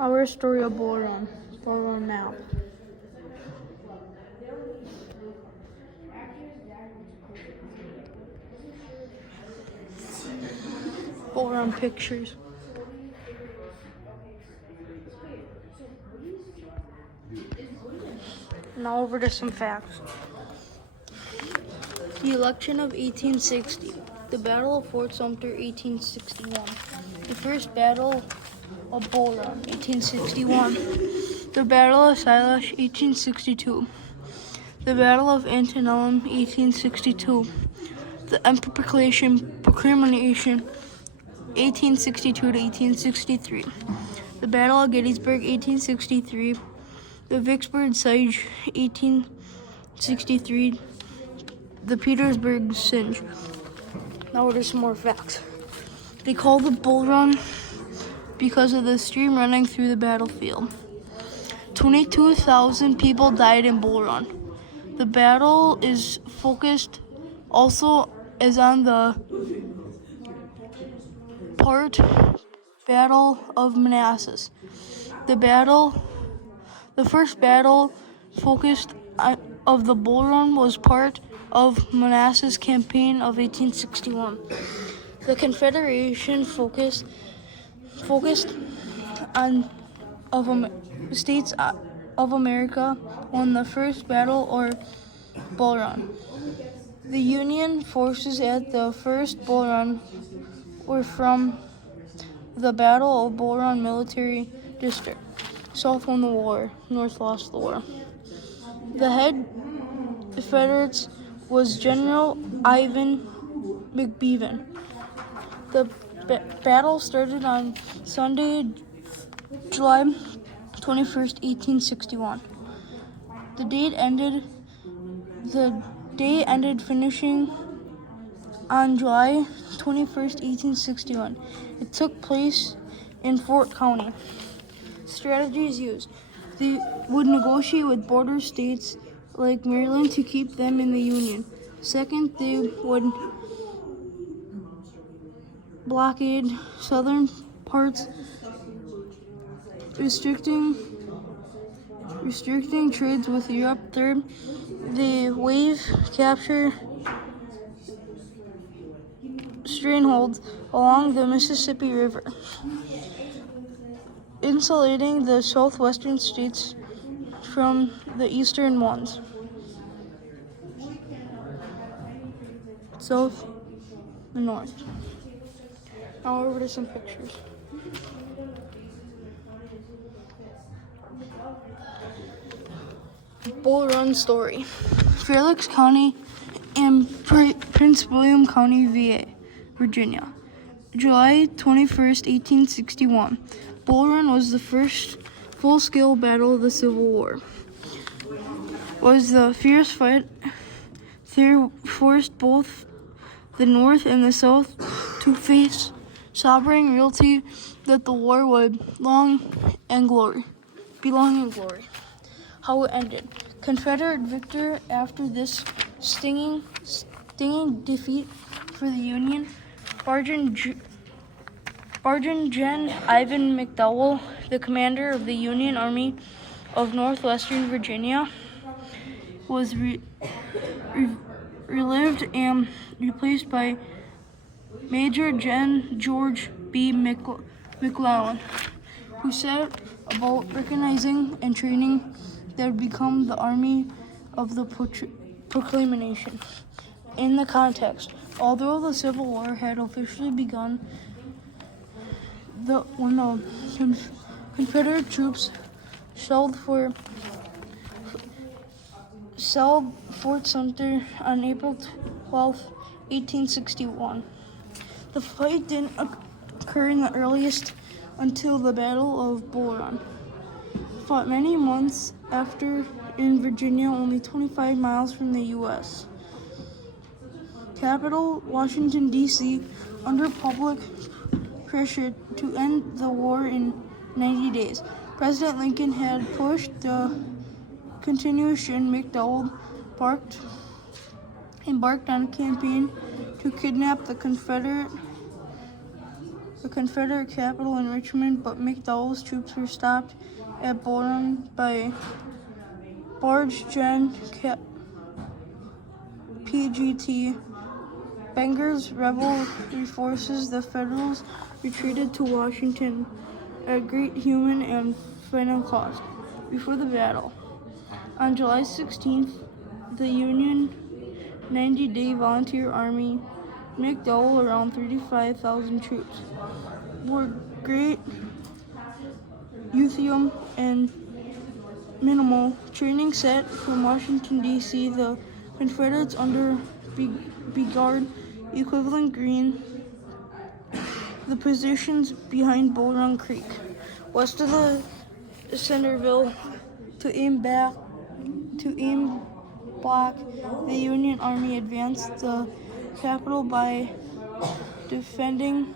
Our story of Bull Run map. Bull Run pictures. Now over to some facts. The election of 1860. The Battle of Fort Sumter, 1861. The first Battle of Bull Run, 1861. The Battle of Salish, 1862. The Battle of Antietam, 1862. The Emperor Proclamation, 1862 to 1863. The Battle of Gettysburg, 1863. The Vicksburg Siege, 1863. The Petersburg Siege. Now there's some more facts. They call the Bull Run because of the stream running through the battlefield. 22,000 people died in Bull Run. The battle is focused also is on the Battle of Manassas. The first battle focused of the Bull Run was part of Manassas campaign of 1861. The Confederation focused on states of America won the first battle or Bull Run. The Union forces at the first Bull Run were from the Battle of Bull Run Military District. South won the war, North lost the war. The head Confederates was General Ivan McBevan. The battle started on Sunday, July 21st, 1861. The day ended finishing on July 21st, 1861. It took place in Fort County. Strategies used. They would negotiate with border states like Maryland to keep them in the Union. Second, they would blockade southern parts, restricting trades with Europe. Third, they wave capture strongholds along the Mississippi River, insulating the southwestern states from the eastern ones. South and north. Now over to some pictures. Bull Run story. Fairfax County and Prince William County, VA, Virginia. July 21st, 1861. Bull Run was the first full-scale battle of the Civil War. Was the fierce fight there forced both the North and the South to face sobering reality that the war would be long and glory. How it ended. Confederate victor after this stinging defeat for the Union. Sergeant Gen. Ivan McDowell, the commander of the Union Army of Northwestern Virginia, was relieved and replaced by Major Gen. George B. McClellan, who set about organizing and training that would become the Army of the Proclamation. In the context, although the Civil War had officially begun, when the Confederate troops shelled Fort Sumter on April 12, 1861. The fight didn't occur in the earliest until the Battle of Bull Run, fought many months after in Virginia, only 25 miles from the U.S. Capital, Washington, D.C., under public pressure to end the war in 90 days. President Lincoln had pushed the continuation. McDowell embarked on a campaign to kidnap the Confederate the Confederate capital in Richmond, but McDowell's troops were stopped at Bull Run by Barge Gen PGT. Banger's rebel forces, the Federals, retreated to Washington at great human and financial cost. Before the battle, on July 16th, the Union 90-day Volunteer Army, McDowell, around 35,000 troops, were great Euthum and minimal training set from Washington, D.C. The Confederates under Brigadier Equivalent Green, the positions behind Bull Run Creek, west of the Centerville, to aim block the Union Army advanced the capital by defending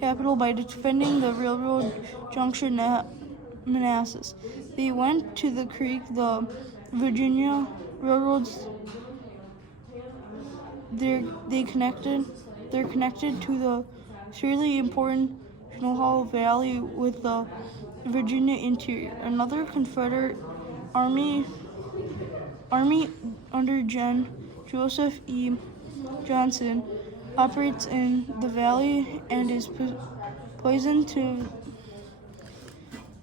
the railroad junction at Manassas. They went to the creek. The Virginia railroads. They're connected to the fairly important Shenandoah Valley with the Virginia interior. Another Confederate army under Joseph E. Johnston operates in the valley and is poisoned to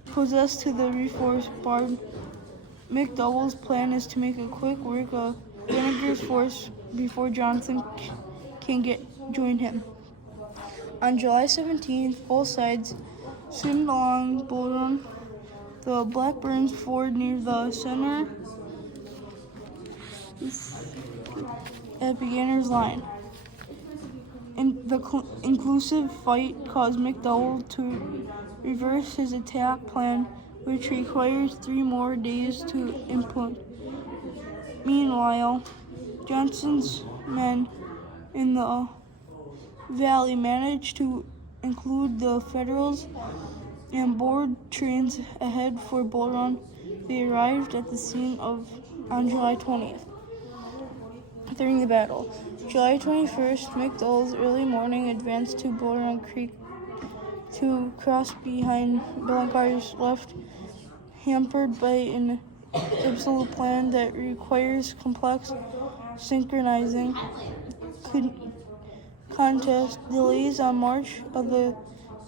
possess to the reinforced Barb. McDowell's plan is to make a quick work of Vinegar's force before Johnson can join him. On July 17th, both sides swim along Bull Run, the Blackburn's Ford near the center at beginner's line. And the inclusive fight caused McDowell to reverse his attack plan, which requires 3 more days to implement. Meanwhile, Johnson's men in the valley managed to include the Federals and board trains ahead for Bull Run. They arrived at the scene on July 20th. During the battle, July 21st, McDowell's early morning advance to Bull Run Creek to cross behind Beauregard's left, hampered by an absolute plan that requires complex synchronizing contest delays on march of the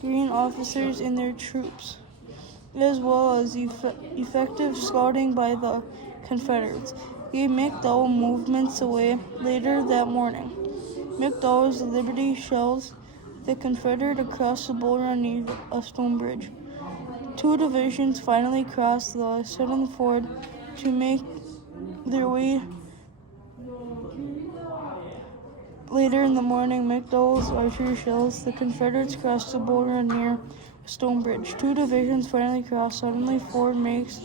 Green officers and their troops, as well as effective scouting by the Confederates, gave McDowell movements away. Later that morning, McDowell's Liberty shells the Confederate across the Bull Run near a stone bridge. 2 divisions finally crossed the Southern Ford to make their way. Later in the morning, McDowell's archery shells the Confederates crossed the Bull Run near Stonebridge. 2 divisions finally crossed. Suddenly, Ford makes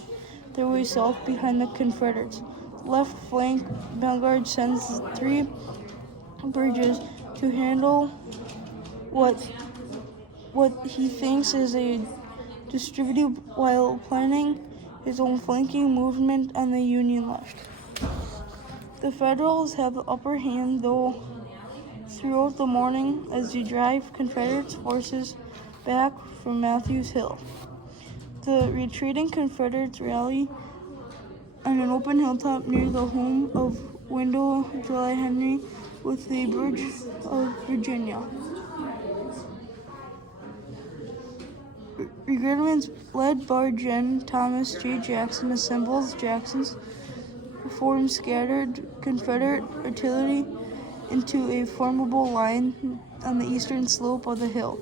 their way south behind the Confederates. Left flank vanguard sends 3 bridges to handle what he thinks is a distributed while planning his own flanking movement on the Union left. The Federals have the upper hand, though, throughout the morning as they drive Confederate forces back from Matthews Hill. The retreating Confederates rally on an open hilltop near the home of Wendell July Henry with the Bridge of Virginia. Regiments led by Gen. Thomas J. Jackson assembles Jackson's formed scattered Confederate artillery into a formidable line on the eastern slope of the hill.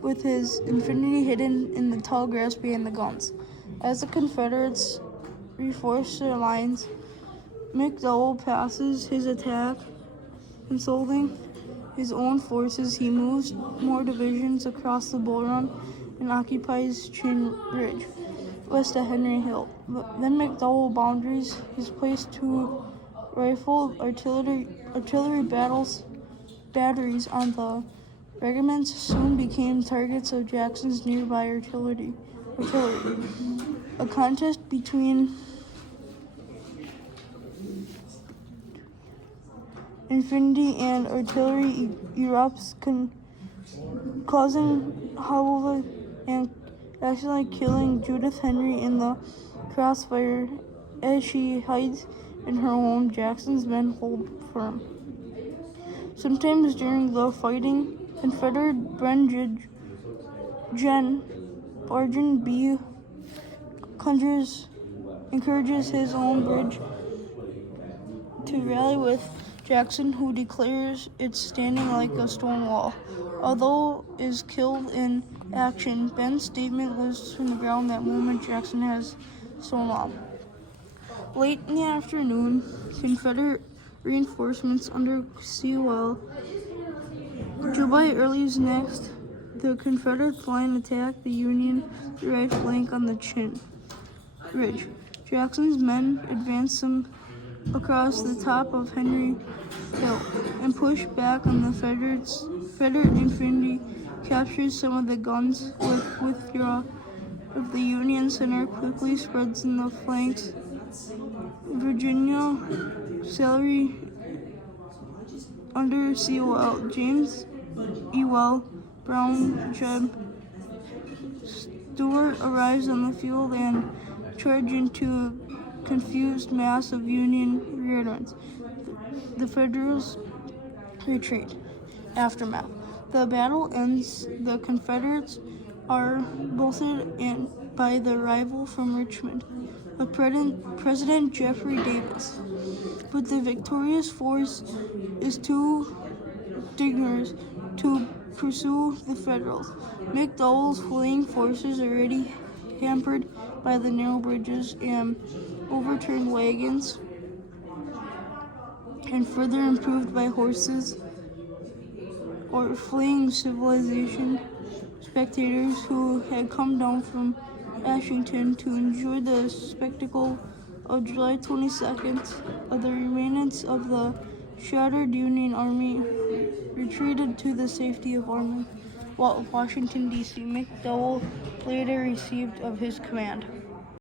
With his infantry hidden in the tall grass behind the guns. As the Confederates reinforce their lines, McDowell passes his attack, consulting his own forces. He moves more divisions across the Bull Run and occupies Chin Ridge, west of Henry Hill. Then McDowell boundaries his place 2 rifle artillery batteries on the regiments soon became targets of Jackson's nearby artillery. A contest between infantry and artillery erupts, causing havoc and accidentally killing Judith Henry in the crossfire. As she hides in her home, Jackson's men hold firm. Sometimes during the fighting, Confederate Sergeant B. encourages his own bridge to rally with Jackson, who declares it's standing like a stone wall. Although is killed in action, Ben's statement lifts from the ground that moment Jackson has stone wall. Late in the afternoon, Confederate reinforcements under Sewell. July early next, the Confederate line attacked the Union right flank on the Chin Ridge. Jackson's men advanced them across the top of Henry Hill and pushed back on the Confederate infantry, captured some of the guns. With withdrawal of the Union center quickly spreads in the flanks. Virginia Salary under Sewell, James Ewell, Brown, Jeb Stuart arrives on the field and charge into a confused mass of Union veterans. The Federals retreat. Aftermath. The battle ends. The Confederates are bolstered by the arrival from Richmond of President Jefferson Davis. But the victorious force is too dangerous to pursue the Federals. McDowell's fleeing forces, already hampered by the narrow bridges and overturned wagons, and further improved by horses or fleeing civilization, spectators who had come down from Washington to enjoy the spectacle of July 22nd of the remnants of the shattered Union Army retreated to the safety of Washington, D.C. McDowell later received of his command.